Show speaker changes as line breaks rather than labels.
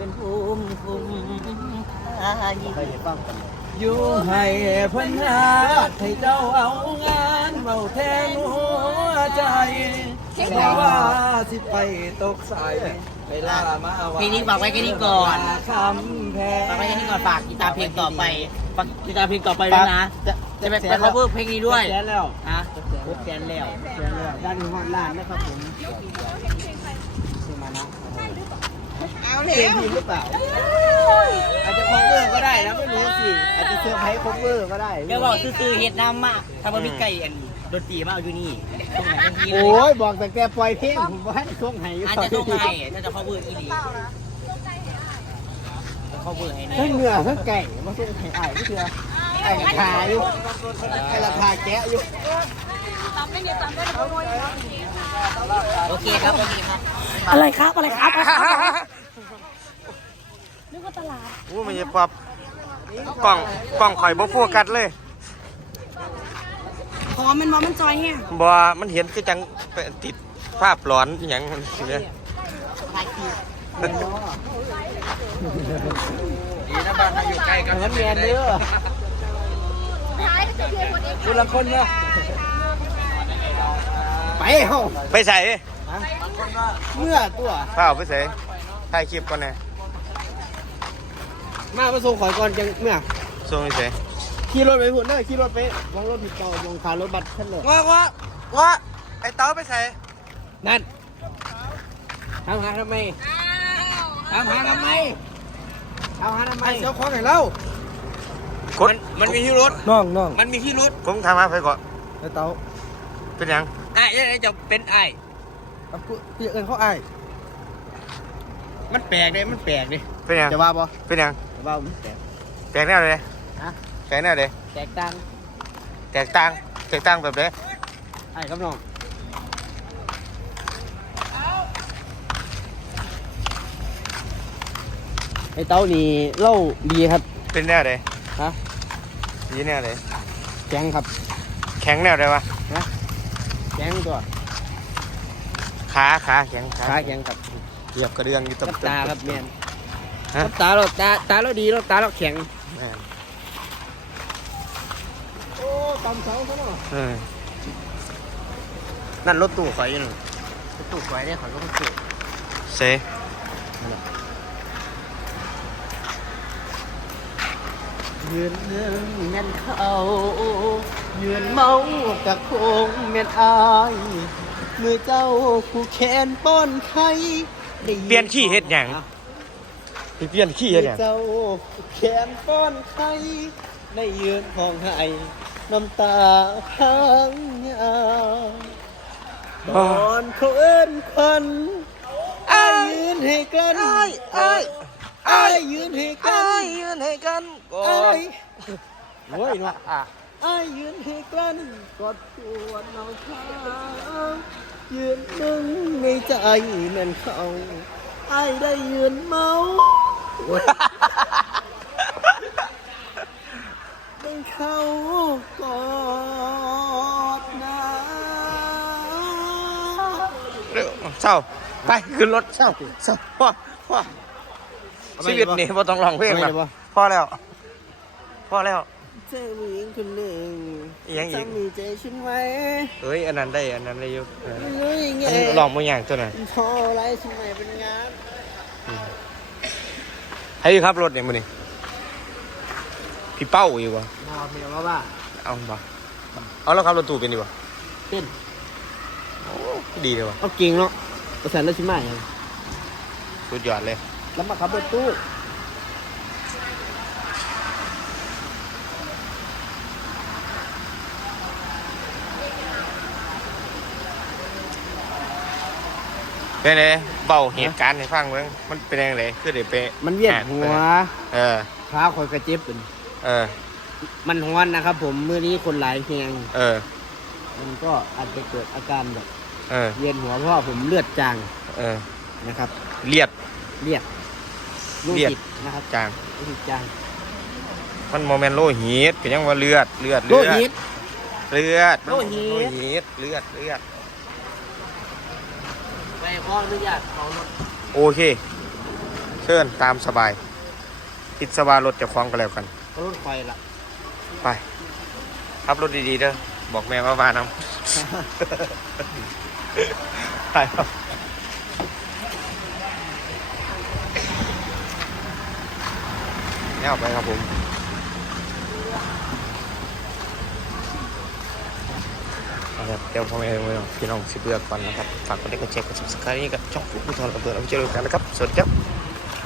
เป็นภูมิคุ้มภัย
เคยได้ฟังกัน
อยู่ให้พันหาให้เจ้าเอางานเมาแทงหัวใจเพราะว่าสิไปตกใส่เวลามาว่า
เพลงนี้ฝากไว้แค่นี้ก่อน
คำแพง
ฝากไว้แค่นี้ก่อนฝากติดตามเพลงต่อไปฝากติดตามเพลงต่อไปด้วยนะจะไป cover เพลงนี้ด้วย
แสนแล้ว
ฮะครบแสนแล้ว
แสนแล้วด้านนี้ฮอดล้านนะครับผมชื่อมานะเอาเลยทีมหรือเปล่าอาจจะคอเวอร์ก็ได้นะไม่รู้สิอาจจะเซอร์ไพรส์คอเวอร์ก็ได้
เดี๋ยวบอกซื่อๆเฮ็ดน้ำมากถ้าว่ามีไก่อันดนตรีมาเอาอยู่นี่ส่งให้ทันทีเลย
โอ้ยบอกแต่แกปล่อยเพลงผมว่าให้ช่วงไหนอยู่
อาจจะส่งให้ถ้าจะ cover อีหลีจะ cover ให้แน่
ทั้งเนื้อทั้งไก่มาส่งให้อ้ายก็คือไอ้ราคาอยู่ไอ้ราคาแกะอยู่
โอเคครับโอเคครับ
อะไรครับอะไรครับ
อู้มันจะปรับกล้องข่อยบ่โฟกัสเลย
ขอมันมันจอยแห้ง
บ่มันเห็นคือจังไปติดภาพหลอนอหย่างมันสิเนี่ย
ดีนะบ้านเราอยู่ใกล้กันเหมือนเมียนเด้อคุณละคนเนี่ยไปเฮ้า
ไปใส่
เมื่อตัว
เปล่าไปใส่ถ่ายคลิปก่อนแน่
มาส่งข่อยก่อนจังเมื่อ
ส่งไปใส่
ขี่รถไปพุ่นเด้อขี่รถไปวางรถผิดเก่าวางขารถบัสขึ้นเลย
ว่าไอ้เต้าไปใส่
นั่นถามหาทำไมถามหาทำไมถามหาทำไมเจ้าของไหนเล่า
คน
มันมีที่รถ
น้อง
มันมีที่รถ
ผมถามหาไปก่อน
ไอ้เต้า
เป็นหยัง
ไอ้จะเป็นไอ้
เอากูพี่เอิญเขาไอ้ายมันแปลกเลยมันแปลกเลย
เป็นหยัง
จะว่าบ่
เป็นหยัง
จะว่ามันแปลก
แตกแนวเลย
ฮะ
แตกแนวเลย
แตกต่าง
แตกต่างแบบไหน
ไอ้ครับน้องไอ้เต้านี่เล่าดีครับ
เป็นแนวเลย
ฮะ
ยีแนวเลย
แข็งครับ
แข็งแนวเลยวะ
แข็งตัว
ขาแข็ง
ขาแข็งครับ
เหยียบกระเดื่องอยู่
กับตาครับแมน
ฮะ
กับตาเราตาเราดีเราตาเราแข็ง
แม่น
โอ้ตำเสาซะเนาะ
เออนั่นรถตู้ข่อยอยู่นั่น
ตู้ไว้ได้ขอรถตู้
เซ
ยืนเนื้อแม่นเขายืนเมากับคงแม่นอายมือเจ้าคู่แขนป้อนไข่ได้
เปลี่ยนขี้เฮ็ดหยังไปเปลี่ยนขี้เฮ็ดหยัง
เจ้าคู่แขนป้อนไข่ได้ยืนห้องไห้น้ำตาพังยาตอนเขาเอิ้นควันอายยืนให้กันอายยืนให้กัน
ยืนให้กัน
โอ้ยโอ้ยเนาะอายยืนให้กันกอดปวดเราเท้ายืนมึงในใจแม่นเขาอายได้ยืนเมาได้เขากอดนะ
เศร้าไปขึ้นรถเศร้าพ่อชีวิตนี่บ่ต้องร้องเพลงหรอกพอแล้ว
เธอมีหญิงคนหนึ่ง
อีกอย่างอีก
ทำมีใจฉันไว้
เอ้ยอันนั้นได้อยู่
ไม่รู้ยังไง
อันลองบ่อย่างตัวนั้น
พอไรฉันไม่เป็นงาน
ให้ขับรถเนี่ยมื้อนี้พี่เป้าอยู่บ่
พอเมียว่า
เอาบ่เอาแล้วขับรถตู้เป็นดีบ่
เป็น
ดีเลยบ่
เอาเก่งเนาะประสานแล้วชิมาอย่าง
สุดยอดเลย
แล้วมาขับรถตู้
เป็นไงเบาเหตุการณ์ให้ฟังเบิ่งมันเป็นยังไงคือได้ไป
มันเวียนหัว
เออ
ขาคอยกระเจ็บเป็น
เออ
มันฮ้อนนะครับผมมื้อนี้คนหลายแหง
เออ
มันก็อาจจะเกิดอาการแบบ
เออ
เวียนหัวเพราะว่าผมเลือดจาง
เออ
นะครับ
เลียด
เลือดลูก
เลือด
จิตนะครับ
จาง
ลูกจิตจาง
มันโมเมนโลหิตก็ยังว่าเลือด
โลหิต
เลือด
โลหิต
เลือด
ไปขออนุญาตเขารถ
โอเคเชิญตามสบายคิดสบายรถจะคล้องกันแล้วกัน
รถไฟละ
ไปขับรถดีๆเด้อบอกแม่ว่าน้ำ ไปครับเนี่ยเอาไปครับผมเดี๋ยวพ่อแม่พี่น้องสิเบื่อก่อนนะครับฝากกดไลค์กดแชร์กด subscribe กับช่องฟุกผู้ทอนกับเบอร์เราไปเจอกันนะครับสวัสดีครับ